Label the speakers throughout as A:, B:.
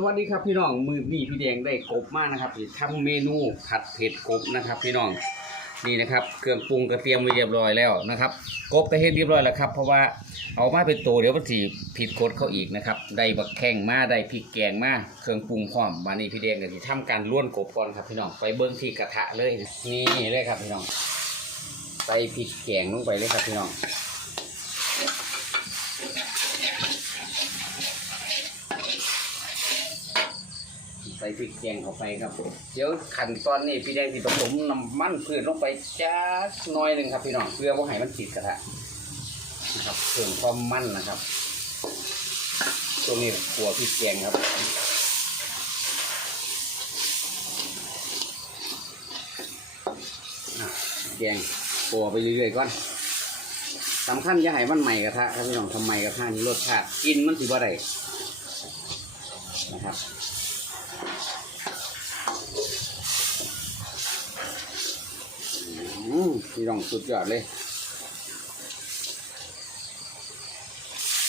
A: สวัสดีครับพี่น้องมือนี่พี่แดงได้กบมากนะครับที่ทำเมนูผัดเผ็ดกบนะครับ พี่น้องนี่นะครับเครื่องปรุงกระเทียมไว้เรียบร้อยแล้วนะครับกบไปเฮ็ดเรียบร้อยแล้วครับ เพราะว่าเอามาเป็นตัวเดี๋ยวมันสิผิดกฎเขาอีกนะครับได้บักแข้งมาได้พริกแกงมาเครื่องปรุงพร้อมมานี่พี่แดงก็สิทำการล้วนกบก่อนครับพี่น้องไปเบิ้งที่กระทะเลยนี่เลยครับพี่น้องใส่พริกแกงลงไปเลยครับพี่น้อง พริกแกงเข้าไปครับ เดี๋ยวขั้นตอนนี้พี่แดงที่ผสมน้ำมันพืชลงไปจักหน้อยหนึ่งครับพี่น้องเพื่อว่าให้มันติดกระทะนะครับเพิ่มความมันนะครับตัวนี้ขัวพริกแกงครับอะพริกแกงขัวไปเรื่อยๆก่อนสำคัญอย่าให้มันใหม่กระทะครับพี่น้องทำไมกระทะนี้รสชาติกินมันสิบ่ได้นะครับ อืมพี่น้องสุดยอดเลย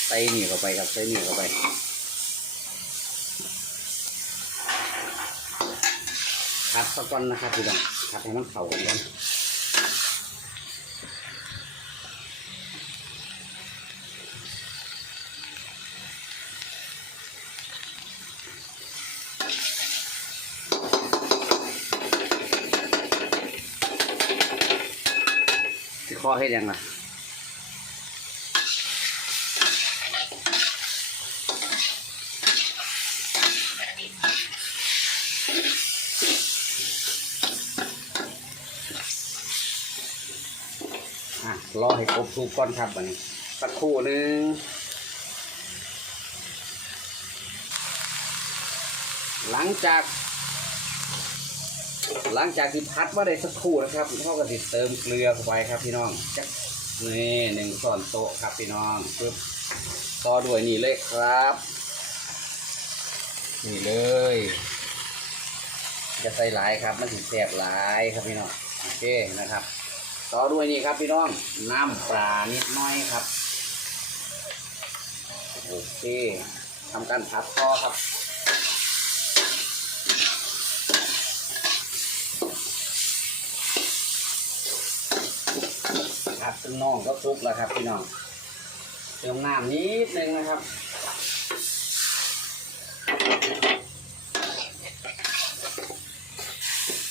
A: ใส่หนี่เข้าไปครับใส่หนี่เข้าไปคัดสักก่อนนะครับพี่น้องคัดให้มันเข้ากันก่อน สิข้อให้ยังล่ะอะรอให้ครบทุกก้อนครับบัดนี้สักครู่หนึ่งหลังจาก หลังจากที่พัดว่าได้สักครู่นะครับเขาก็ติดเติมเกลือเข้าไปครับพี่น้องจักนี่หนึ่งส่วนโต๊ะครับพี่น้องปึ๊บต่อด้วยนี่เลยครับ นี่เลยจะใส่หลายครับมันถึงแสบหลายครับพี่น้องโอเคนะครับ ต่อด้วยนี่ครับพี่น้องน้ำปลานิดน้อยครับโอเคทำการพัดต่อครับ ครับซึ่งน่องก็ซุปแล้วครับพี่น้องเติมน้ำนิดนึงนะครับ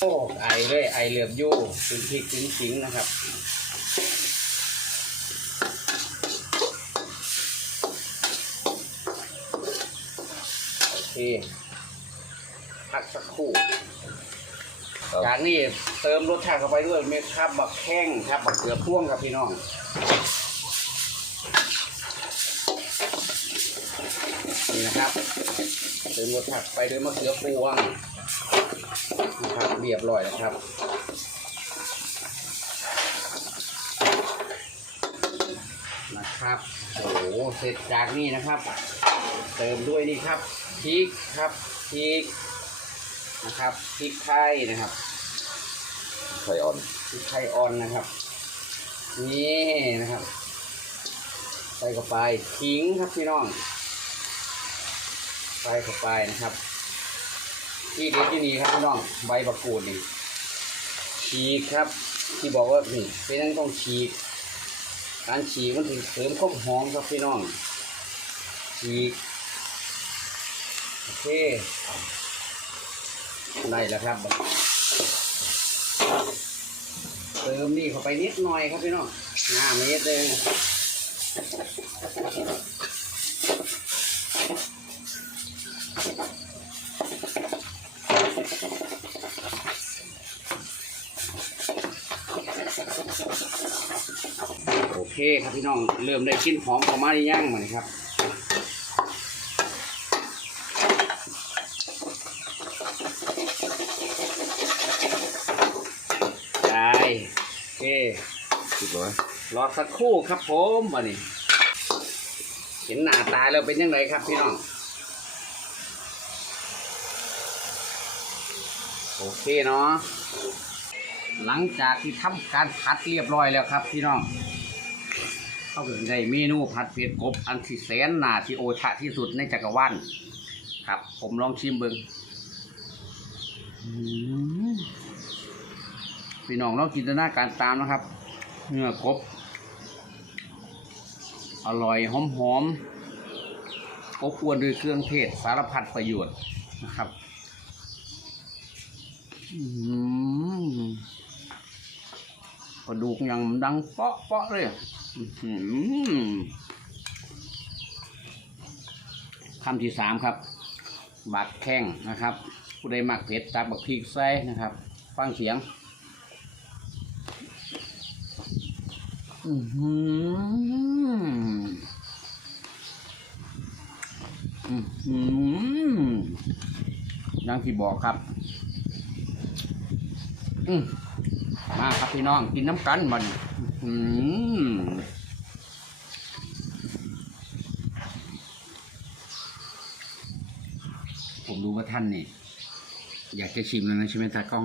A: โอ้ไอเลยไอเหลือบยู่ถึงพริกถึงขิงนะครับโอเคพักสักครู่ จากนี้เติมรสชาติเข้าไปด้วยเม็ดครับบักแข้งครับบักเขือพ่วงครับพี่น้องนี่นะครับเติมรสชาติไปด้วยมะเขือพวงนะครับเรียบร้อยนะครับนะครับโอ้โหเสร็จจากนี้นะครับ เติมด้วยนี่ครับพริกครับพริก นะครับพริกไทยนะครับ
B: ไข่อ่อน
A: พริกไทยอ่อนนะครับ นี่นะครับ ใส่เข้าไปขิงครับพี่น้อง ใส่เข้าไปนะครับ ที่เด็ดที่นี่ครับพี่น้องใบบักกูดนี่ฉีกครับ ที่บอกว่านี่เป็นนั่นต้องฉีกการฉีกมันถึงเสริมความหอมครับพี่น้องฉีกโอเค ได้แล้วครับ เติมนี่เข้าไปนิดหน่อยครับพี่น้องห้าเมตรเองโอเคครับพี่น้อง เริ่มได้กลินหอมข้ามาได้ย่างมาเลยครับ ได้โอเค
B: คิดว่า
A: รอสักครู่ครับผมวันนี้เห็นหน้าตาแล้วเป็นยังไงครับพี่น้อง โอเคเนาะหลังจากที่ทำการผัดเรียบร้อยแล้วครับพี่น้องเขาก็ได้เมนูผัดเผ็ดกบอันที่แสนหนาที่โอชะที่สุดในจักรวาลครับ ผมลองชิมเบิงพี่น้องลองจินตนาการตามนะครับ เนื้อกบ อร่อยหอมหอมๆอบอวนด้วยเครื่องเทศสารพัดประโยชน์นะครับอืมกระดูกยังดังเปาะเปาะเลยอื้อหือคำที่สามครับบักแข้งนะครับ ผู้ใดมักเผ็ดตักบักพริกใส่นะครับ ฟังเสียง อือหืออือหือดังที่บอกครับ อืมมาครับพี่น้องกินน้ำกันมันอืมผมรู้ว่าท่านนี่ อยากจะชิมแล้วนะใช่ไหมตากล้อง